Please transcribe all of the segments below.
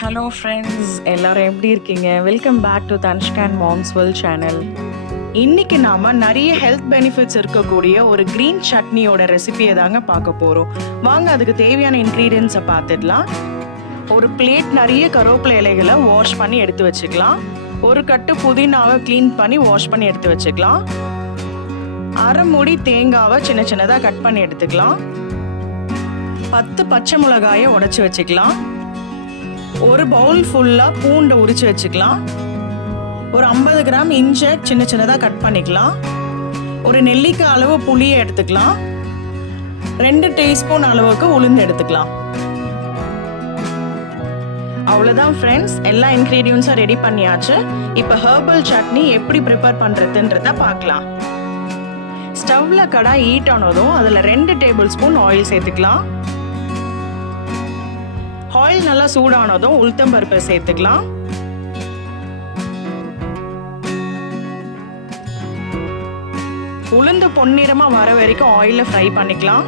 Hello friends, எல்லாரும் எப்படி இருக்கீங்க? Welcome back to Dhanushka and moms world channel. இன்னைக்கு நாம நிறைய ஹெல்த் பெனிஃபிட்ஸ் இருக்கக்கூடிய ஒரு கிரீன் சட்னியோட ரெசிபியை தாங்க பார்க்க போறோம். வாங்க அதுக்கு தேவையான இன்க்ரீடியன்ஸை பார்த்துடலாம். ஒரு பிளேட் நிறைய கருவேப்பிலை இலைகளை வாஷ் பண்ணி எடுத்து வச்சுக்கலாம். ஒரு கட்டு புதினாவை க்ளீன் பண்ணி வாஷ் பண்ணி எடுத்து வச்சுக்கலாம். அரை மூடி தேங்காவை சின்ன சின்னதாக கட் பண்ணி எடுத்துக்கலாம். 10 பச்சை மிளகாயை உடைச்சி வச்சுக்கலாம். ஒரு பவுல் ஃபுல்லாக பூண்டை உரிச்சு வச்சுக்கலாம். ஒரு 50 கிராம் இஞ்சி சின்ன சின்னதாக கட் பண்ணிக்கலாம். ஒரு நெல்லிக்காய் அளவு புளியை எடுத்துக்கலாம். 2 டீஸ்பூன் அளவுக்கு உளுந்து எடுத்துக்கலாம். அவ்வளோதான் ஃப்ரெண்ட்ஸ், எல்லா இன்க்ரீடியன்ஸும் ரெடி பண்ணியாச்சு. இப்போ ஹெர்பல் சட்னி எப்படி ப்ரிப்பேர் பண்ணுறதுன்றத பார்க்கலாம். ஸ்டவ்வில் கடாய் ஹீட் ஆனதும் அதில் 2 டேபிள் ஸ்பூன் ஆயில் சேர்த்துக்கலாம். ஆயில் நல்லா சூடானதும் உளுத்தம்பருப்பை சேர்த்துக்கலாம். உளுந்து பொன்னிறமா வர வரைக்கும் ஆயில ஃப்ரை பண்ணிக்கலாம்.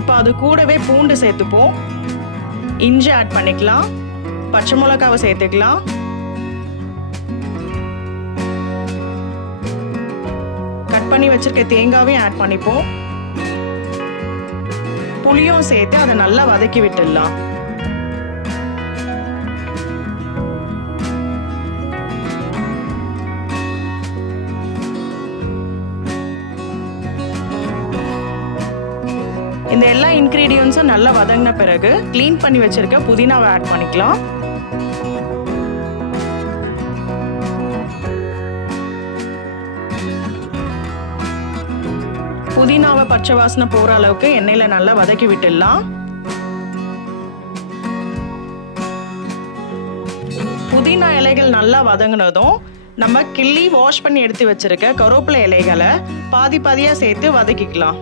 இப்போ அது கூடவே பூண்டு சேர்த்துப்போம். இஞ்சி ஆட் பண்ணிக்கலாம். பச்சை மிளகாவை சேர்த்துக்கலாம். கட் பண்ணி வச்சிருக்க தேங்காவையும் ஆட் பண்ணிப்போம். புளியும் சேர்த்து அதை நல்லா வதக்கி விட்டுடலாம். இந்த எல்லா இன்கிரீடியன்ஸும் நல்லா வதங்கின பிறகு க்ளீன் பண்ணி வச்சிருக்க புதினாவை ஆட் பண்ணிக்கலாம். புதினாவை பச்சை வாசனை போகிற அளவுக்கு எண்ணெயில் நல்லா வதக்கி விட்டுடலாம். புதினா இலைகள் நல்லா வதங்கினதும் நம்ம கிள்ளி வாஷ் பண்ணி எடுத்து வச்சிருக்க கருவேப்பிலை இலைகளை பாதி பாதியாக சேர்த்து வதக்கிக்கலாம்.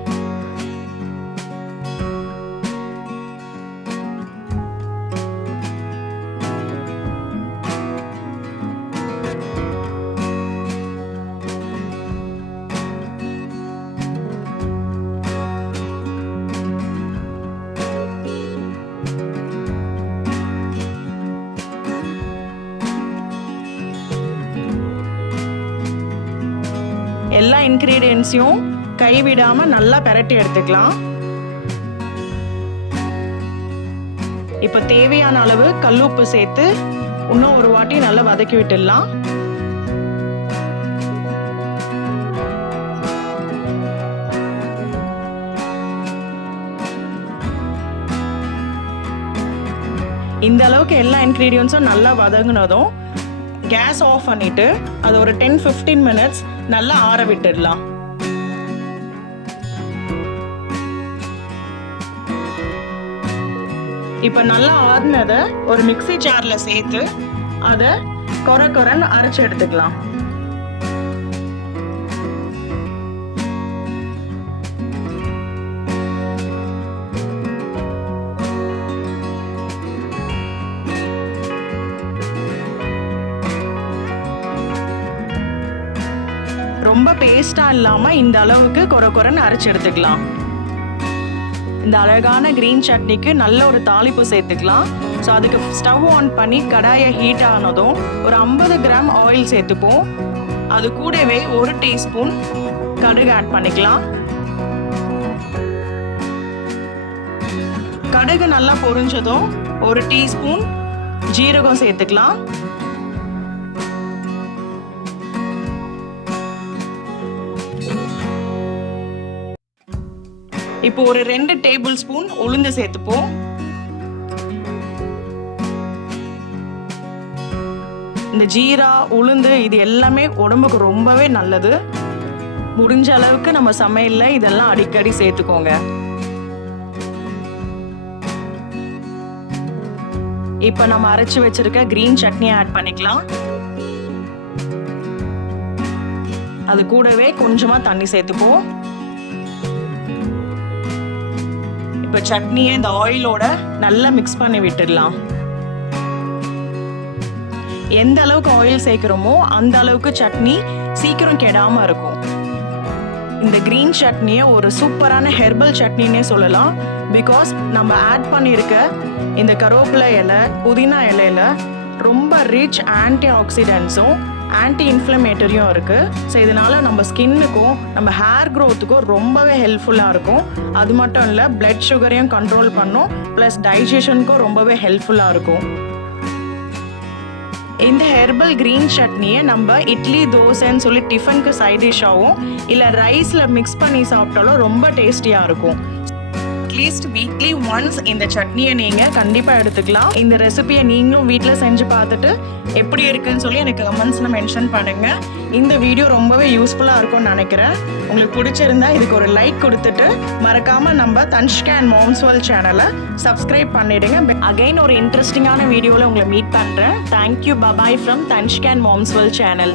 எல்லா இன்கிரீடியன்ஸையும் கைவிடாம நல்லா பிரட்டி எடுத்துக்கலாம். இப்போ தேவையான அளவு கல்லுப்பு சேர்த்து இன்னும் ஒரு வாட்டி நல்லா வதக்கி விட்டுடலாம். இந்த அளவுக்கு எல்லா இன்கிரீடியன்ஸும் நல்லா வதங்கினதும் கேஸ் ஆஃப் பண்ணிட்டு அது ஒரு 10-15 மினிட்ஸ் நல்லா ஆற விட்டுடலாம். இப்ப நல்லா ஆறுனதை ஒரு மிக்ஸி ஜார்ல சேர்த்து அதை கொரன்னு அரைச்சு எடுத்துக்கலாம். ரொம்ப பேஸ்டா இல்லாம இந்த அளவுக்கு கொரன்னு அரைச்சு எடுத்துக்கலாம். இந்த அழகான கிரீன் சட்னிக்கு நல்ல ஒரு தாளிப்பு சேர்த்துக்கலாம். ஸோ அதுக்கு ஸ்டவ் ஆன் பண்ணி கடாயை ஹீட் ஆனதும் ஒரு 50 கிராம் ஆயில் சேர்த்துப்போம். அது கூடவே 1 டீஸ்பூன் கடுகு ஆட் பண்ணிக்கலாம். கடுகு நல்லா பொரிஞ்சதும் 1 டீஸ்பூன் ஜீரகம் சேர்த்துக்கலாம். இப்போ ஒரு 2 டேபிள் ஸ்பூன் உளுந்து சேர்த்துப்போம். இந்த ஜீரா உளுந்து இது எல்லாமே உடம்புக்கு ரொம்பவே நல்லது. முடிஞ்ச அளவுக்கு நம்ம சமையல்ல இதெல்லாம் அடிக்கடி சேர்த்துக்கோங்க. இப்போ நம்ம அரைச்சு வச்சிருக்க கிரீன் சட்னியை ஆட் பண்ணிக்கலாம். அது கூடவே கொஞ்சமா தண்ணி சேர்த்துப்போம். இப்போ சட்னியை இந்த ஆயிலோட நல்லா மிக்ஸ் பண்ணி விட்டுடலாம். எந்த அளவுக்கு ஆயில் சேர்க்கிறோமோ அந்த அளவுக்கு சட்னி சீக்கிரம் கெடாம இருக்கும். இந்த க்ரீன் சட்னியை ஒரு சூப்பரான ஹெர்பல் சட்னின்னே சொல்லலாம். பிகாஸ் நம்ம ஆட் பண்ணியிருக்க இந்த கருவேப்பிலை இலை, புதினா இலையில ரொம்ப ரிச் ஆன்டி ஆக்சிடென்ட்ஸும் ஆன்டி இன்ஃப்ளமேட்டரியும் இருக்குது. ஸோ இதனால் நம்ம ஸ்கின்னுக்கும் நம்ம ஹேர் க்ரோத்துக்கும் ரொம்பவே ஹெல்ப்ஃபுல்லாக இருக்கும். அது மட்டும் இல்லை, பிளட் சுகரையும் கண்ட்ரோல் பண்ணும், ப்ளஸ் டைஜஷனுக்கும் ரொம்பவே ஹெல்ப்ஃபுல்லாக இருக்கும். இந்த ஹெர்பல் க்ரீன் சட்னியை நம்ம இட்லி, தோசைன்னு சொல்லி டிஃபனுக்கு சைட் டிஷ்ஷாகவும் இல்லை ரைஸில் மிக்ஸ் பண்ணி சாப்பிட்டாலும் ரொம்ப டேஸ்டியாக இருக்கும். அட்லீஸ்ட் வீக்லி ஒன்ஸ் இந்த சட்னியை நீங்கள் கண்டிப்பாக எடுத்துக்கலாம். இந்த ரெசிபியை நீங்களும் வீட்டில் செஞ்சு பார்த்துட்டு எப்படி இருக்குன்னு சொல்லி எனக்கு கமெண்ட்ஸில் மென்ஷன் பண்ணுங்கள். இந்த வீடியோ ரொம்பவே யூஸ்ஃபுல்லாக இருக்கும்னு நினைக்கிறேன். உங்களுக்கு பிடிச்சிருந்தா இதுக்கு ஒரு லைக் கொடுத்துட்டு மறக்காமல் நம்ம தன்ஷ்கா அண்ட் மாம்ஸ் வேர்ல்ட் சேனலை சப்ஸ்கிரைப் பண்ணிவிடுங்க. அகைன் ஒரு இன்ட்ரெஸ்டிங்கான வீடியோவில் உங்களை மீட் பண்ணுறேன். Thank you, bye bye from Dhanshka and moms world channel.